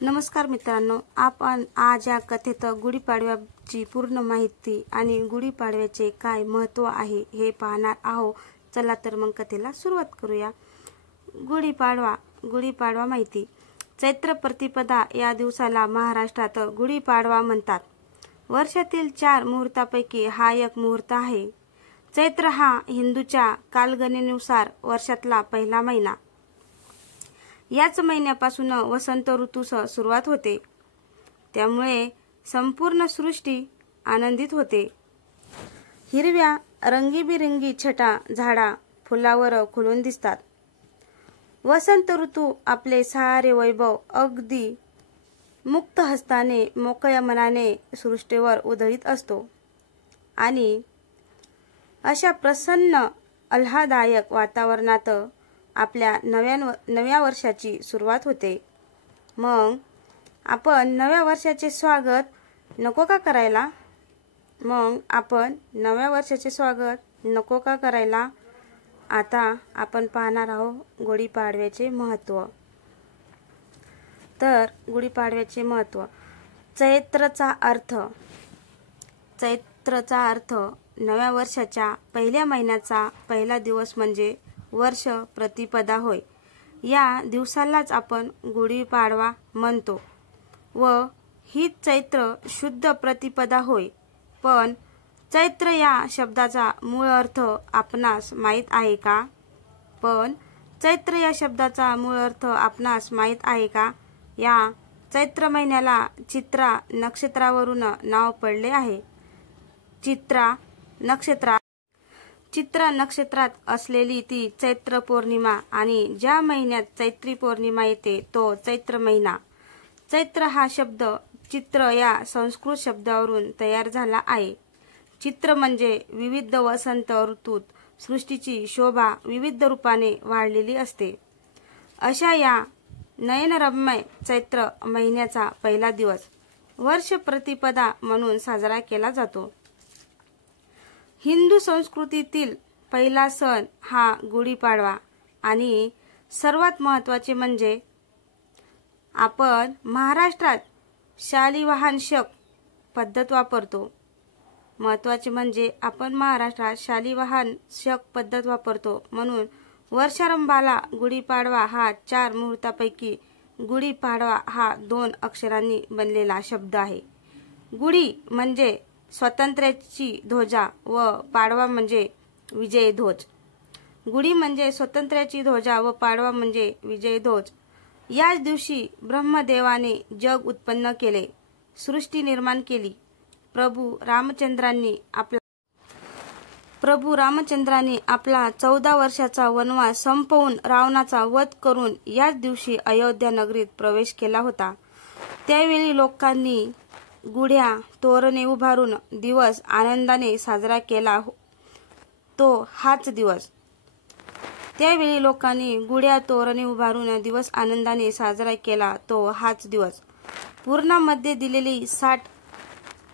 नमस्कार मित्रांनो, आपण आज या कथेत गुढीपाडव्याची पूर्ण माहिती आणि गुढीपाडव्याचे काय महत्त्व आहे हे पाहणार आहोत. चला तर मग कथेला सुरुवात करूया. गुढीपाडवा माहिती. चैत्र प्रतिपदा या दिवसाला महाराष्ट्रात गुढीपाडवा म्हणतात. वर्षातील 4 मुहूर्तापैकी हा एक मुहूर्त आहे. चैत्र हा हिंदूच्या कालगणनेनुसार वर्षातला पहिला महिना. याच महिन्यापासून वसंत ऋतूस सुरुवात होते. त्यामुळे संपूर्ण सृष्टी आनंदित होते. हिरव्या रंगीबिरंगी छटा झाडा फुलावर खुलून दिसतात. वसंत ऋतू आपले सारे वैभव अगदी मुक्त हस्ताने मोकळ्या मनाने सृष्टीवर उधळीत असतो आणि अशा प्रसन्न आल्हाददायक वातावरणात आपल्या नव्या वर्षाची सुरुवात होते. मग आपण नव्या वर्षाचे स्वागत नको का करायला? आता आपण पाहणार आहोत गुढीपाडव्याचे महत्त्व. तर गुढीपाडव्याचे महत्त्व. चैत्रचा अर्थ नव्या वर्षाच्या पहिल्या महिन्याचा पहिला दिवस म्हणजे वर्ष प्रतिपदा होय. या दिवसालाच आपण गुढीपाडवा म्हणतो व ही चैत्र शुद्ध प्रतिपदा होय. पण चैत्र या शब्दाचा मूळ अर्थ आपणास माहीत आहे का? या चैत्र महिन्याला चित्रा नक्षत्रावरून नाव पडले आहे. चित्रा नक्षत्रात असलेली ती चैत्र पौर्णिमा आणि ज्या महिन्यात चैत्री पौर्णिमा येते तो चैत्र महिना. चैत्र हा शब्द चित्र या संस्कृत शब्दावरून तयार झाला आहे. चित्र म्हणजे विविध वसंत ऋतूत सृष्टीची शोभा विविध रूपाने वाढलेली असते. अशा या नयनरम्य चैत्र महिन्याचा पहिला दिवस वर्ष प्रतिपदा म्हणून साजरा केला जातो. हिंदू संस्कृतीतील पहिला सण हा गुढीपाडवा आणि सर्वात महत्त्वाचे म्हणजे आपण महाराष्ट्रात शालिवाहन शक पद्धत वापरतो. म्हणून वर्षारंभाला गुढीपाडवा हा 4 मुहूर्तापैकी गुढीपाडवा हा 2 अक्षरांनी बनलेला शब्द आहे. गुढी म्हणजे स्वातंत्र्याची ध्वजा व पाडवा म्हणजे विजयध्वज. याच दिवशी ब्रह्मदेवाने जग उत्पन्न केले, सृष्टी निर्माण केली. प्रभू रामचंद्रांनी आपला 14 वर्षाचा वनवास संपवून रावणाचा वध करून याच दिवशी अयोध्या नगरीत प्रवेश केला होता. त्यावेळी लोकांनी गुढ्या तोरणे उभारून दिवस आनंदाने साजरा केला तो हाच दिवस. पूर्णामध्ये दिलेली 60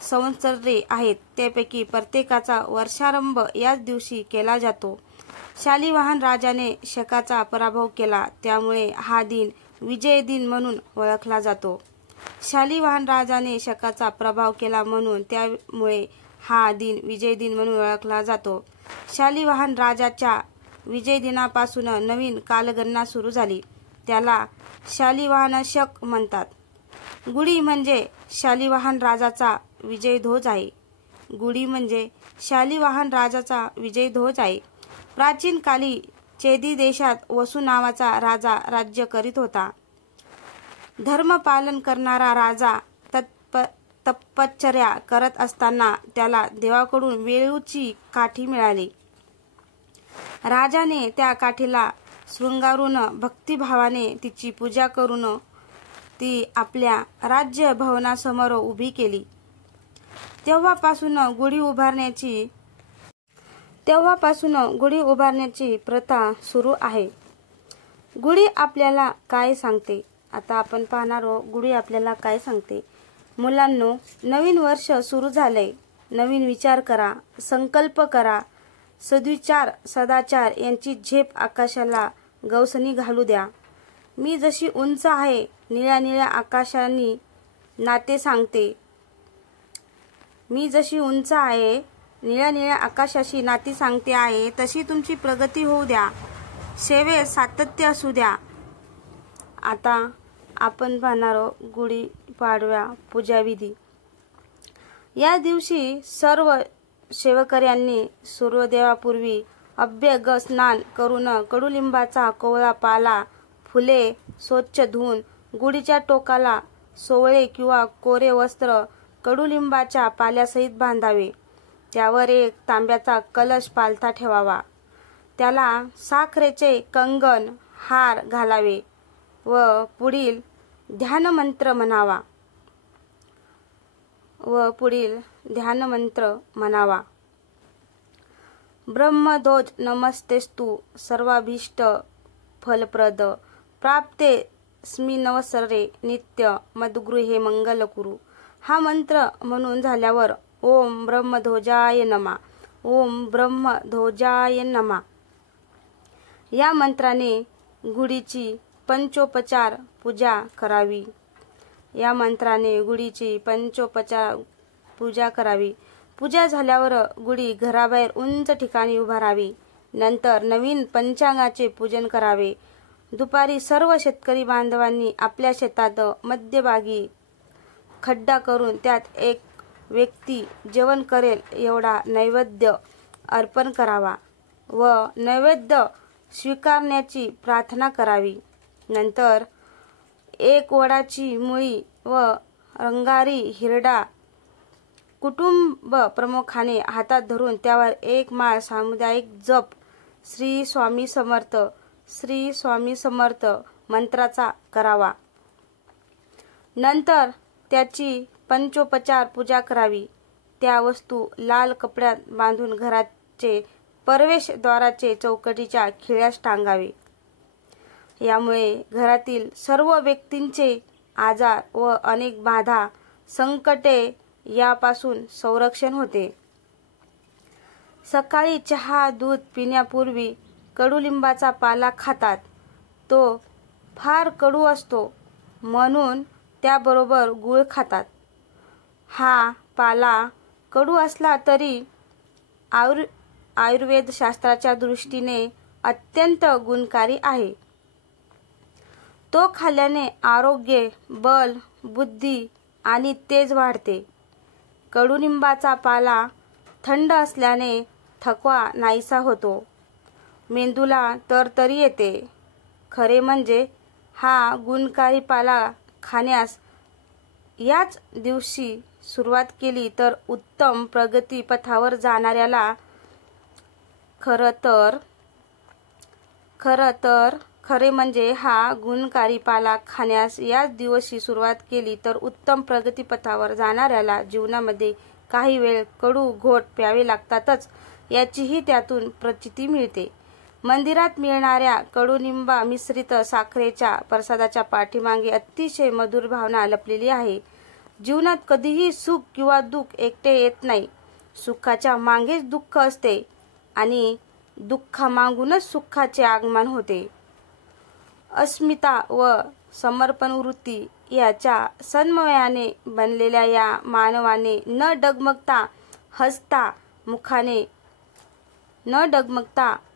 संवत्सरे आहेत. त्यापैकी प्रत्येकाचा वर्षारंभ याच दिवशी केला जातो. शालिवाहन राजाने शकाचा पराभव केला त्यामुळे हा दिन विजय दिन म्हणून ओळखला जातो. शालिवाहन राजाने शकाचा पराभव केला म्हणून त्यामुळे हा दिन विजय दिन म्हणून ओळखला जातो. शालिवाहन राजाच्या विजय दिनापासून नवीन कालगणना सुरू झाली. त्याला शालिवाहन शक म्हणतात. गुढी म्हणजे शालिवाहन राजाचा विजयध्वज आहे. प्राचीन काली चेदी देशात वसु नावाचा राजा राज्य करीत होता. धर्मपालन करणारा राजा तपश्चर्या करत असताना त्याला देवाकडून वेळूची काठी मिळाली. राजाने त्या काठीला शृंगारून भक्तिभावाने तिची पूजा करून ती आपल्या राज्य भवनासमोर उभी केली. तेव्हापासून गुढी उभारण्याची प्रथा सुरू आहे. गुढी आपल्याला काय सांगते? आता आपण पाहणार आहोत गुढी आपल्याला काय सांगते. मुलांनो, नवीन वर्ष सुरू झालंय. नवीन विचार करा, संकल्प करा. सद्विचार सदाचार यांची झेप आकाशाला गवसणी घालू द्या. मी जशी उंच आहे निळ्या निळ्या आकाशाने नाते सांगते. मी जशी उंच आहे निळ्या निळ्या आकाशाशी नाती सांगते आहे तशी तुमची प्रगती होऊ द्या. सेवेत सातत्य असू द्या. आता आपण पाहणार आहोत गुढीपाडवा पूजाविधी. या दिवशी सर्व सेवकऱ्यांनी सूर्योदयापूर्वी अभ्यंग स्नान करून कडुलिंबाचा कोवळा पाला फुले स्वच्छ धुवून गुढीच्या टोकाला सोवळे किंवा कोरे वस्त्र कडुलिंबाच्या पाल्यासहित बांधावे. त्यावर एक तांब्याचा कलश पालथा ठेवावा. त्याला साखरेचे कंगन हार घालावे व पुढील ध्यानमंत्र म्हणावा. ब्रह्मध्वज नमस्तेस्तु सर्वाभीष्ट फलप्रद प्राप्ते स्मिनवसरे नित्य मद्गृहे मंगल कुरु. हा मंत्र म्हणून झाल्यावर ओम ब्रह्मध्वजाय नमा, ओम ब्रह्मध्वजाय नमा या मंत्राने गुढीची पंचोपचार पूजा करावी. पूजा झाल्यावर गुढी घराबाहेर उंच ठिकाणी उभारावी. नंतर नवीन पंचांगाचे पूजन करावे. दुपारी सर्व शेतकरी बांधवांनी आपल्या शेतात मध्यभागी खड्डा करून त्यात एक व्यक्ती जेवण करेल एवढा नैवेद्य अर्पण करावा व नैवेद्य स्वीकारण्याची प्रार्थना करावी. नंतर एक वडाची मुळी व अंगारी हिरडा कुटुंब प्रमुखाने हातात धरून त्यावर एक माळ सामुदायिक जप श्री स्वामी समर्थ, श्री स्वामी समर्थ मंत्राचा करावा. नंतर त्याची पंचोपचार पूजा करावी. त्या वस्तू लाल कपड्यात बांधून घराचे प्रवेशद्वाराचे चौकटीच्या खिळ्यास टांगावे. यामुळे घरातील सर्व व्यक्तींचे आजार व अनेक बाधा संकटे यापासून संरक्षण होते. सकाळी चहा दूध पिण्यापूर्वी कडुलिंबाचा पाला खातात. तो फार कडू असतो म्हणून त्याबरोबर गूळ खातात. हा पाला कडू असला तरी आयुर्वेद शास्त्राच्या दृष्टीने अत्यंत गुणकारी आहे. तो खाल्ल्याने आरोग्य, बल, बुद्धी आणि तेज वाढते. कडुलिंबाचा पाला थंड असल्याने थकवा नाहीसा होतो. मेंदूला तरतरी येते. खरे म्हणजे हा गुणकारी पाला खाण्यास याच दिवशी सुरुवात केली तर उत्तम प्रगती पथावर जाणाऱ्याला खरे म्हणजे हा गुणकारी पाला खाण्यास याच दिवशी सुरुवात केली तर उत्तम प्रगतीपथावर जाणाऱ्याला जीवनामध्ये काही वेळ कडू घोट प्यावे लागतातच याचीही त्यातून प्रचिती मिळते. मंदिरात मिळणाऱ्या कडुलिंबा मिश्रित साखरेच्या प्रसादाच्या पाठीमागे अतिशय मधुर भावना लपलेली आहे. जीवनात कधीही सुख किंवा दुःख एकटे येत नाही. सुखाच्या मागेच दुःख असते आणि दुःखामागूनच सुखाचे आगमन होते. अस्मिता व समर्पण वृत्ती याच्या समन्वयाने बनलेल्या या मानवाने न डगमगता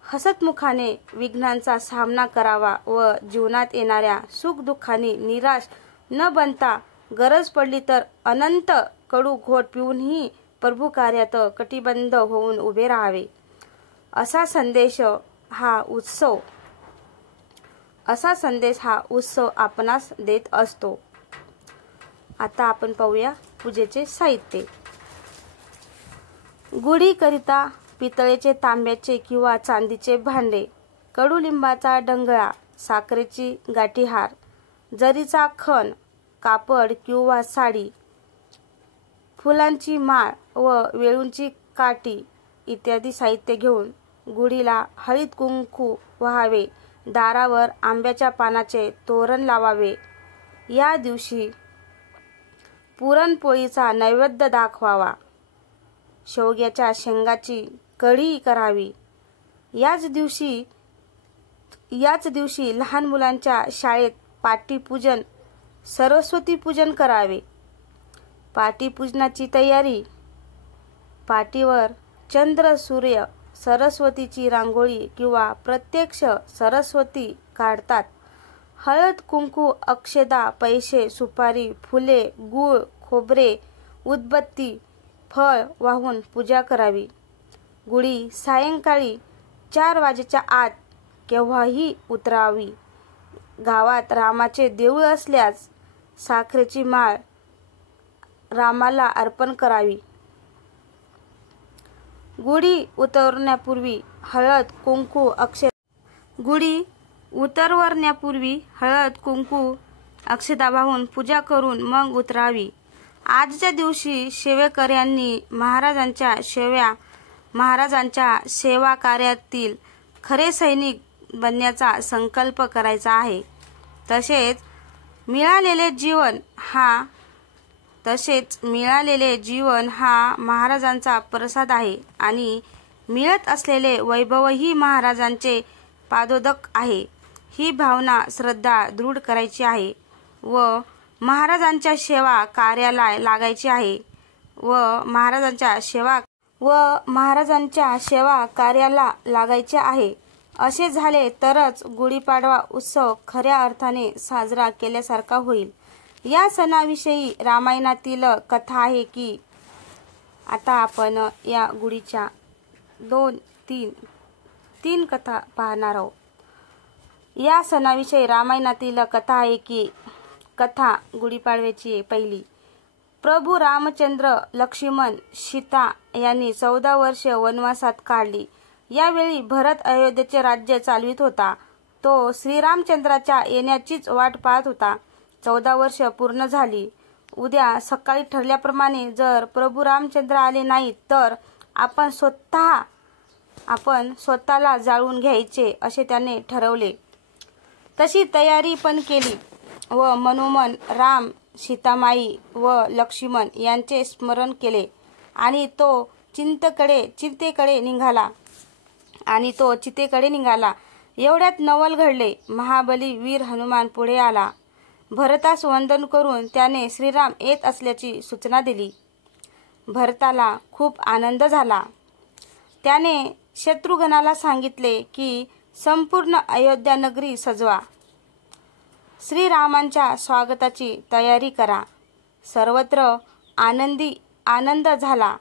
हसतमुखाने विघ्नांचा सामना करावा व जीवनात येणाऱ्या सुख दुःखांनी निराश न बनता गरज पडली तर अनंत कडू घोट पिऊनही प्रभू कार्यात कटिबद्ध होऊन उभे राहावे. असा संदेश हा उत्सव आपणास देत असतो. आता आपण पाहूया पूजेचे साहित्य. गुढीकरिता पितळेचे, तांब्याचे किंवा चांदीचे भांडे, कडुलिंबाचा डंगळा, साखरेची गाठीहार, जरीचा खण, कापड किंवा साडी, फुलांची माळ व वेळूंची काठी इत्यादी साहित्य घेऊन गुढीला हळद कुंकू वाहावे. दारावर आंब्याच्या पानाचे तोरण लावावे. या दिवशी पुरणपोळीचा नैवेद्य दाखवावा. शेवग्याच्या शेंगाची कढी करावी. याच दिवशी याच दिवशी लहान मुलांच्या शाळेत पाटीपूजन, सरस्वती पूजन करावे. पाटीपूजनाची तयारी. पाटीवर चंद्र, सूर्य, सरस्वतीची रांगोळी किंवा प्रत्यक्ष सरस्वती काढतात. हळद, कुंकू, अक्षदा, पैसे, सुपारी, फुले, गूळ, खोबरे, उदबत्ती, फळ वाहून पूजा करावी. गुढी सायंकाळी 4 वाजेच्या आत केव्हाही उतरावी. गावात रामाचे देऊळ असल्यास साखरेची माळ रामाला अर्पण करावी. गुढी उतरवण्यापूर्वी हळद, कुंकू, गुढी उतरवण्यापूर्वी हळद, कुंकू, अक्षता वाहून पूजा करून मग उतरावी. आजच्या दिवशी सेवेकऱ्यांनी महाराजांच्या सेवा कार्यातील खरे सैनिक बनण्याचा संकल्प करायचा आहे. तसेच मिळालेले जीवन हा महाराजांचा प्रसाद आहे आणि मिळत असलेले वैभवही महाराजांचे पादोदक आहे. ही भावना, श्रद्धा दृढ करायची आहे व महाराजांच्या सेवा कार्याला लागायचे आहे असे झाले तरच गुढीपाडवा उत्सव खऱ्या अर्थाने साजरा केल्यासारखा होईल. या सणाविषयी रामायणातील कथा आहे की आता आपण या गुढीच्या 2-3 कथा पाहणार आहोत. या सणाविषयी रामायणातील कथा आहे की कथा गुढीपाडव्याची पहिली. प्रभू रामचंद्र, लक्ष्मण, सीता यांनी 14 वर्षे वनवासात काढली. यावेळी भरत अयोध्येचे राज्य चालवित होता. तो श्रीरामचंद्राच्या येण्याचीच वाट पाहत होता. 14 वर्ष पूर्ण झाली. उद्या सकाळी ठरल्याप्रमाणे जर प्रभू रामचंद्र आले नाहीत तर आपण स्वतःला जाळून घ्यायचे असे त्याने ठरवले. तशी तयारी पण केली व मनोमन राम, सीतामाई व लक्ष्मण यांचे स्मरण केले आणि तो चितेकडे निघाला. एवढ्यात नवल घडले. महाबली वीर हनुमान पुढे आला. भरतास वंदन करून त्याने श्रीराम येत असल्याची सूचना दिली. भरताला खूप आनंद झाला. त्याने शत्रुघ्नाला सांगितले की संपूर्ण अयोध्या नगरी सजवा. श्रीरामांच्या स्वागताची तयारी करा. सर्वत्र आनंद झाला.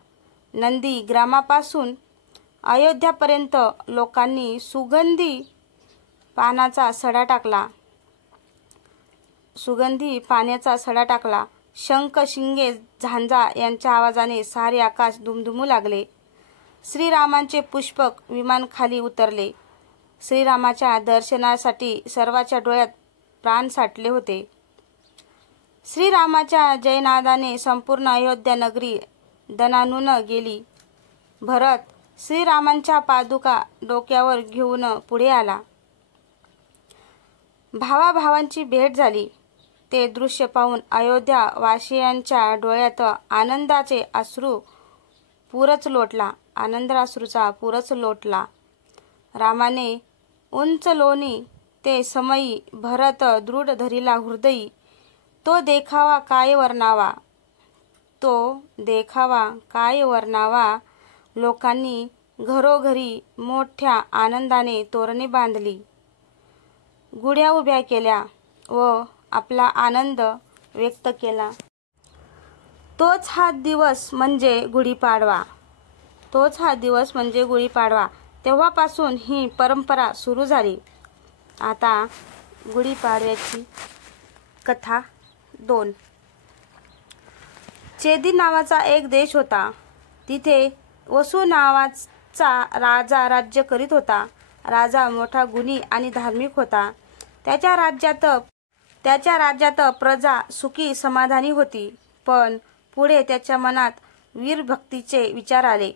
नंदी ग्रामापासून अयोध्यापर्यंत लोकांनी सुगंधी पाण्याचा सडा टाकला. शंख, शिंगे, झांजा यांच्या आवाजाने सारे आकाश दुमदुमू लागले. श्रीरामांचे पुष्पक विमान खाली उतरले. श्रीरामाच्या दर्शनासाठी सर्वांच्या डोळ्यात प्राण साठले होते. श्रीरामाच्या जयनादाने संपूर्ण अयोध्या नगरी दणाणून गेली. भरत श्रीरामांच्या पादुका डोक्यावर घेऊन पुढे आला. भावाभावांची भेट झाली. ते दृश्य पाहून अयोध्या वासियांच्या डोळ्यात आनंदाश्रूचा पूरच लोटला. रामाने उंचलोनी ते समयी भरत दृढ धरिला हृदयी. तो देखावा काय वर्णावा. लोकांनी घरोघरी मोठ्या आनंदाने तोरणे बांधली, गुढ्या उभ्या केल्या व आपला आनंद व्यक्त केला. तोच हा दिवस म्हणजे गुढीपाडवा. तेव्हापासून ही परंपरा सुरू झाली. आता गुढीपाडव्याची कथा 2. चेदी नावाचा एक देश होता. तिथे वसू नावाचा राजा राज्य करीत होता. राजा मोठा गुणी आणि धार्मिक होता. त्याच्या राज्यात प्रजा सुखी समाधानी होती. पण पुढे त्याच्या मनात वीरभक्तीचे विचार आले.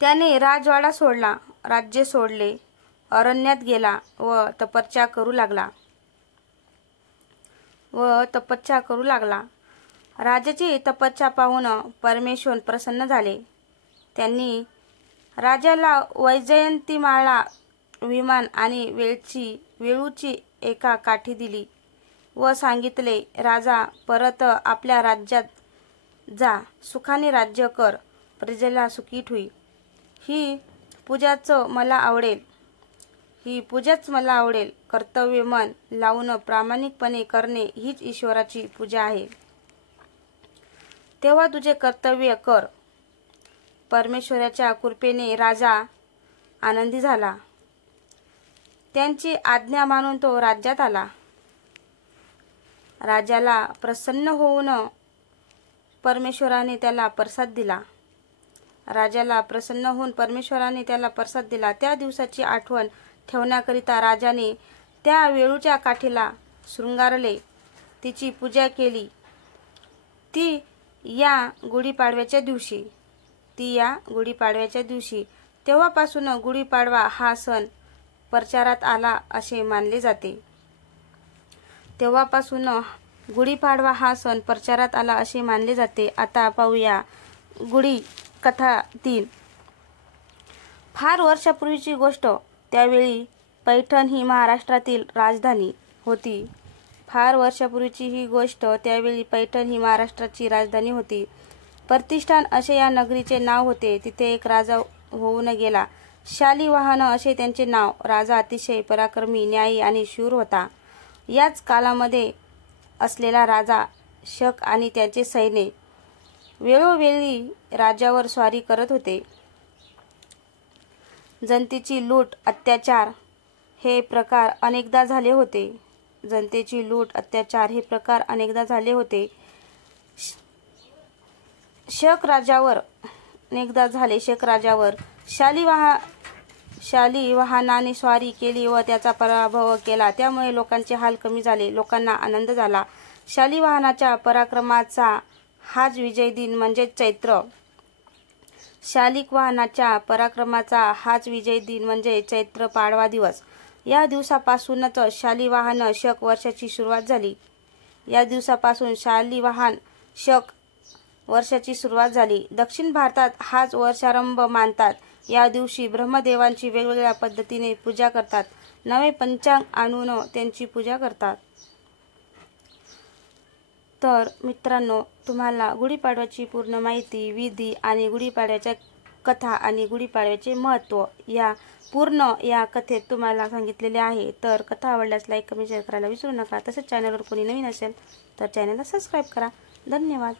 त्याने राजवाडा सोडला, राज्य सोडले, अरण्यात गेला व तपश्चर्या करू लागला. राजाची तपश्चर्या पाहून परमेश्वर प्रसन्न झाले. त्यांनी राजाला विमान आणि वेळूची एका काठी दिली व सांगितले, राजा परत आपल्या राज्यात जा, सुखाने राज्य कर, प्रजेला सुखी ठेवी. ही पूजाच मला आवडेल. कर्तव्य मन लावून प्रामाणिकपणे करणे हीच ईश्वराची पूजा आहे. तेव्हा तुझे कर्तव्य कर. परमेश्वराच्या कृपेने राजा आनंदी झाला. त्यांची आज्ञा मानून तो राज्यात आला. राजाला प्रसन्न होऊन परमेश्वराने त्याला प्रसाद दिला. त्या दिवसाची आठवण ठेवण्याकरिता राजाने त्या वेळूच्या काठीला शृंगारले, तिची पूजा केली. ती या गुढीपाडव्याच्या दिवशी. तेव्हापासून गुढीपाडवा हा सण प्रचारात आला असे मानले जाते. आता पाहूया गुढी कथा 3. फार वर्षापूर्वीची गोष्ट. त्यावेळी पैठण ही महाराष्ट्रातील राजधानी होती. प्रतिष्ठान असे या नगरीचे नाव होते. तिथे एक राजा होऊन गेला. शालिवाहन असे त्याचे नाव. राजा अतिशय पराक्रमी, न्यायी आणि शूर होता. याच कालामध्ये असलेला राजा शक आणि त्याचे सैन्य वेळोवेळी राज्यावर स्वारी करत होते. जनतेची लूट अत्याचार हे प्रकार अनेकदा झाले होते. शक राजावर शालिवाहनाने स्वारी केली व त्याचा पराभव केला. त्यामुळे लोकांचे हाल कमी झाले. लोकांना आनंद झाला. शालिवाहनाच्या पराक्रमाचा हाच विजय दिन म्हणजे चैत्र पाडवा दिवस. या दिवसापासूनच शालिवाहन शक वर्षाची सुरुवात झाली. दक्षिण भारतात हाच वर्षारंभ मानतात. या दिवशी ब्रह्मदेवांची वेगवेगळ्या पद्धतीने पूजा करतात. नवे पंचांग आणून त्यांची पूजा करतात. तर मित्रांनो, तुम्हाला गुढीपाडव्याची पूर्ण माहिती, विधी आणि गुढीपाडव्याच्या कथा आणि गुढीपाडव्याचे महत्त्व या कथेत तुम्हाला सांगितलेले आहे. तर कथा आवडल्यास लाईक, कमेंट, शेअर करायला विसरू नका. तसेच चॅनलवर कोणी नवीन असेल तर चॅनलला सबस्क्राईब करा. धन्यवाद.